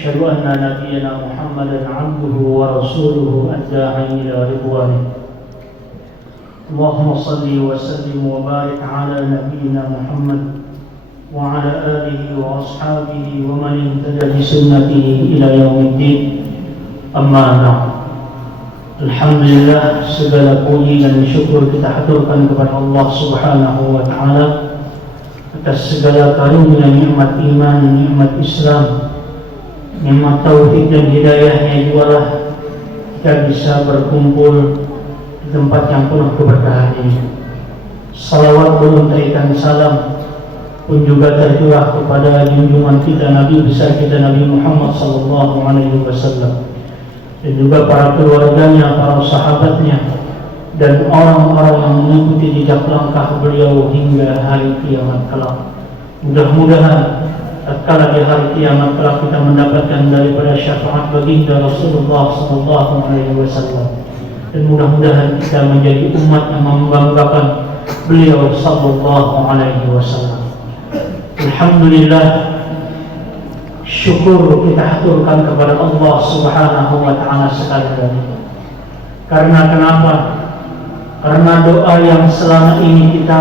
أشهد أن نبينا محمدا عبده ورسوله الداعي إلى رضوانه. اللهم صل وسلم وبارك على نبينا محمد وعلى آله وأصحابه ومن اهتدى بسنته إلى يوم الدين. Amma ba'd. Alhamdulillah, segala puji dan syukur kita haturkan kepada Allah Subhanahu wa taala atas segala karunia nikmat iman, nikmat Islam, nikmat tauhid dan hidayahnya jugalah kita bisa berkumpul di tempat yang penuh keberkahan ini. Salawat belum terikan salam pun juga tercurah kepada junjungan kita Nabi besar kita Nabi Muhammad sallallahu alaihi wasallam dan juga para keluarganya, para sahabatnya dan orang-orang yang mengikuti jejak langkah beliau hingga hari kiamat kelak. Mudah-mudahan tatkala di hari kiamat kelak kita mendapatkan daripada syafaat baginda Rasulullah sallallahu alaihi wasallam, dan mudah-mudahan kita menjadi umat yang membanggakan beliau sallallahu alaihi wasallam. Alhamdulillah, syukur kita haturkan kepada Allah Subhanahu wa taala sekali lagi. Karena kenapa? Karena doa yang selama ini kita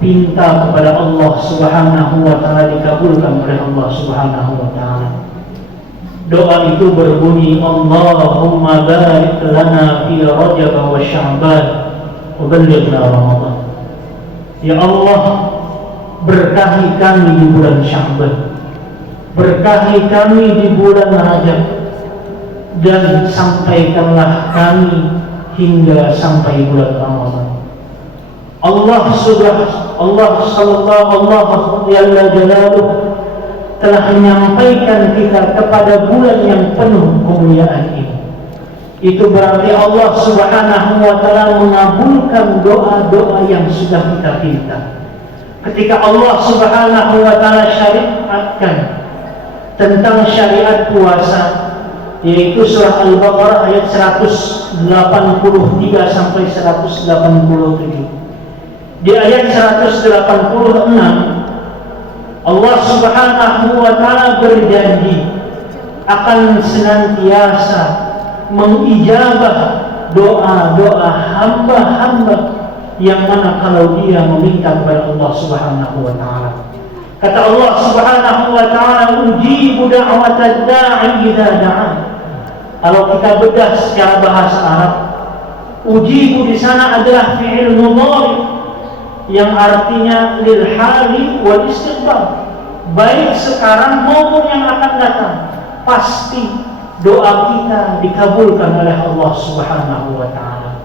pinta kepada Allah Subhanahu wa taala dikabulkan oleh Allah Subhanahu wa taala. Doa itu berbunyi, Allahumma barik lana fi Rajab wa Sya'ban wa ballighna Ramadan. Ya Allah, berkahi kami di bulan Sya'ban, berkahi kami di bulan Rajab, dan sampaikanlah kami hingga sampai bulan Ramadan. Allah Jalla Jalaluh telah menyampaikan kita kepada bulan yang penuh kemuliaan ini. Itu berarti Allah Subhanahu wa taala mengabulkan doa-doa yang sudah kita pinta. Ketika Allah Subhanahu wa taala syariatkan tentang syariat puasa, yaitu surah Al-Baqarah ayat 183 sampai 187. Di ayat 186 Allah Subhanahu wa taala berjanji akan senantiasa mengijabah doa-doa hamba-hamba yang mana kalau dia meminta kepada Allah Subhanahu wa taala. Kata Allah Subhanahu wa taala, ujibu da'watad da'i idza da'an. Kalau kita bedah secara bahasa Arab, ujibu di sana adalah fi'il mudhari yang artinya lil hali wal istiqbal, baik sekarang maupun yang akan datang. Pasti doa kita dikabulkan oleh Allah Subhanahu wa taala.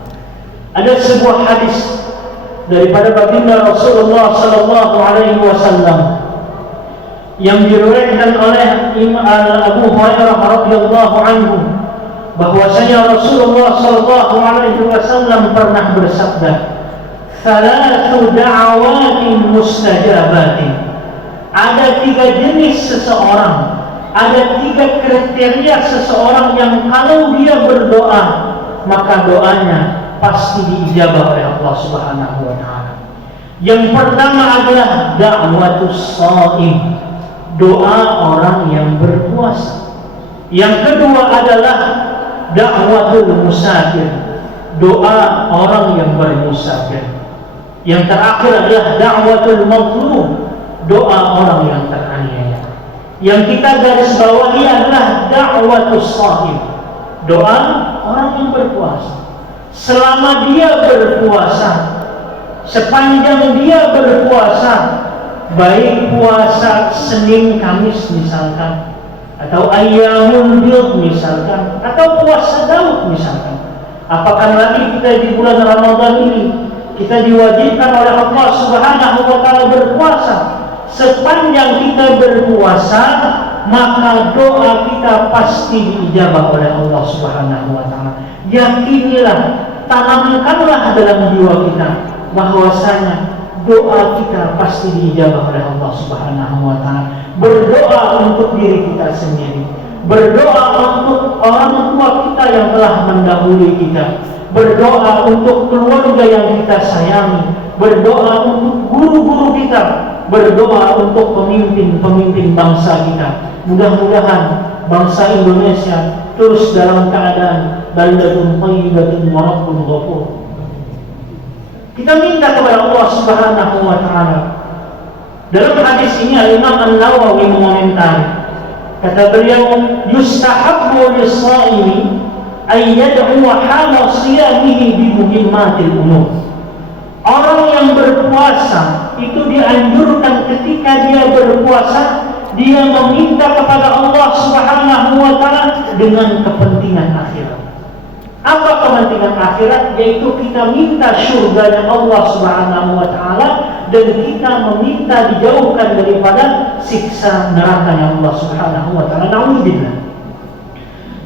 Ada sebuah hadis daripada baginda Rasulullah sallallahu alaihi wasallam yang diriwayatkan oleh Abu Hurairah radhiyallahu anhu, bahwasanya Rasulullah sallallahu alaihi wasallam pernah bersabda, "Thalathu da'awatin mustajabatin." Ada 3 jenis seseorang, ada 3 kriteria seseorang yang kalau dia berdoa maka doanya pasti diijabah oleh Allah Subhanahu wa taala. Yang pertama adalah da'watus shaim, doa orang yang berpuasa. Yang kedua adalah da'watul musafir, doa orang yang bermusafir. Yang terakhir adalah da'watul mazlum, doa orang yang teraniaya. Yang kita garis bawahi adalah da'watus shaim, doa orang yang berpuasa. Selama dia berpuasa, sepanjang dia berpuasa, baik puasa Senin Kamis misalkan, atau Ayyamul Bid misalkan, atau puasa Daud misalkan, apakah lagi kita di bulan Ramadan ini kita diwajibkan oleh Allah Subhanahu wa taala berpuasa. Sepanjang kita berpuasa, maka doa kita pasti diijabah oleh Allah Subhanahu wa taala. Yakinilah, tanamkanlah dalam jiwa kita bahwasanya doa kita pasti diijabah oleh Allah Subhanahu wa taala. Berdoa untuk diri kita sendiri, berdoa untuk orang tua kita yang telah mendahului kita, berdoa untuk keluarga yang kita sayangi, berdoa untuk guru-guru kita, berdoa untuk pemimpin-pemimpin bangsa kita. Mudah-mudahan bangsa Indonesia terus dalam keadaan baldatun thayyibatun wa rabbun ghafur. Kita minta kepada Allah Subhanahu wa taala. Dalam hadis ini Imam An-Nawawi mengomentari, kata beliau, yustahabbu lis-shaimi ay yad'u hala siyamihi bi muhimmatil umur. Orang yang berpuasa itu dianjurkan ketika dia berpuasa, dia meminta kepada Allah Subhanahu wa taala dengan kepentingan akhirat. Apa kepentingan akhirat? Yaitu kita minta surganya Allah Subhanahu wa taala dan kita meminta dijauhkan daripada siksa nerakanya Allah Subhanahu wa taala. Nauzubillah.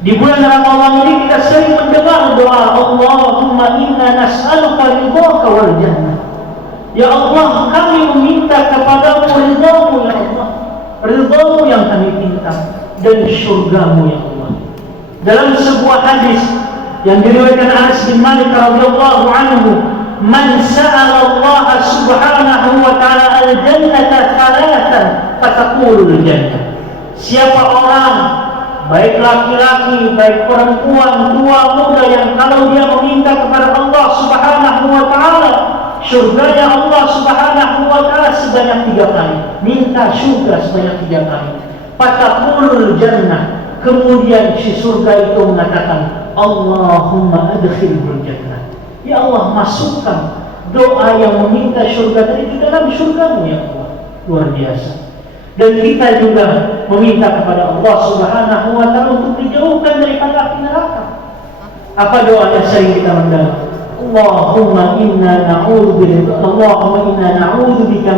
Di bulan Ramadan ini kita sering mendengar doa, Allahumma inna nas'aluka ridhaka wal jannah. Ya Allah, kami meminta kepadamu ridhamu ya Allah, ridhamu yang kami minta dan surgamu ya Allah. Dalam sebuah hadis yang diriwayatkan Anas bin Malik radhiyallahu anhu, man sa'ala Allah subhanahu wa ta'ala al-jannata thalathan fataqulul jannah. Siapa orang, baik laki-laki, baik perempuan, tua, muda, yang kalau dia meminta kepada Allah Subhanahu wa taala surganya Allah Subhanahu wa taala sebanyak 3 kali, minta surga sebanyak 3 kali, fataqulul jannah, kemudian si surga itu mengatakan, Allahumma adkhilhul jannah, ya Allah masukkan doa yang meminta surga tadi ke dalam surgamu ya Allah. Luar biasa. Dan kita juga meminta kepada Allah Subhanahu wa taala untuk dijauhkan daripada api neraka. Apa doa yang sering kita mendengar? Allahumma inna na'udzubika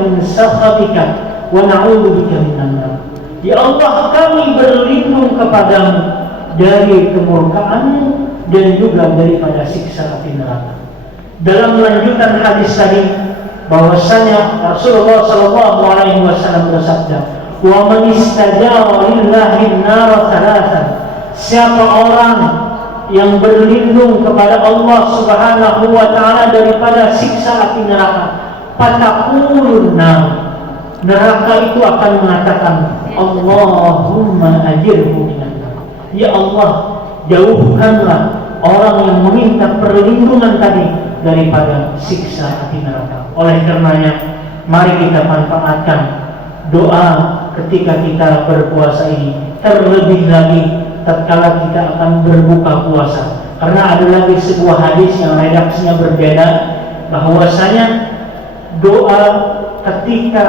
min sakhatika wa na'udzubika minan nar. Ya Allah, kami berlindung kepadamu dari kemurkaan-Mu dan juga daripada siksa api neraka. Dalam lanjutan hadis tadi, bahwasanya Rasulullah sallallahu alaihi wasallam bersabda, "Wa man istajara lillahi an-nar thalathan." Siapa orang yang berlindung kepada Allah Subhanahu wa taala daripada siksa api neraka, fataqulun nar. Neraka itu akan mengatakan, Allahumma ajirhu minan nar. Ya Allah, jauhkanlah orang yang meminta perlindungan tadi daripada siksa api neraka. Oleh karenanya, mari kita manfaatkan doa ketika kita berpuasa ini, terlebih lagi tatkala kita akan berbuka puasa. Karena ada lagi sebuah hadis yang redaksinya berbeda, bahwasanya doa ketika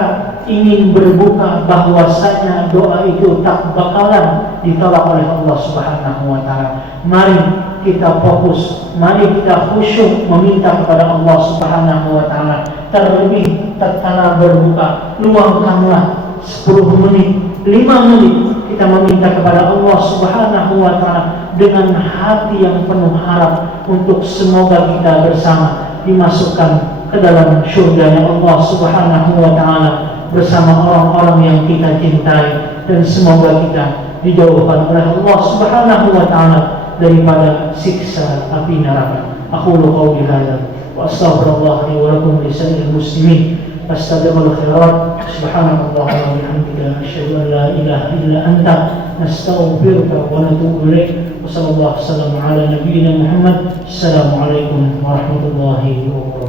ingin berbuka, bahwasanya doa itu tak bakalan ditolak oleh Allah Subhanahu wa taala. Mari kita fokus, mari kita khusyuk meminta kepada Allah Subhanahu wa taala. Terlebih tatkala berbuka, luangkanlah 10 menit, 5 menit kita meminta kepada Allah Subhanahu wa taala dengan hati yang penuh harap untuk semoga kita bersama dimasukkan ke dalam surganya Allah Subhanahu wa taala bersama orang-orang yang kita cintai, dan semoga kita dijauhkan oleh Allah Subhanahu wa taala daripada siksa api neraka. Aqulu qawli hadza wa astaghfirullah li wa lakum li sa'iril muslimin fastabiqul khairat. Subhanallah wa bihamdika asyhadu an la ilaha illa anta nastaghfiruka wa natubu ilaik. Wassallallahu wasallam ala nabiyyina Muhammad. Assalamualaikum warahmatullahi wabarakatuh.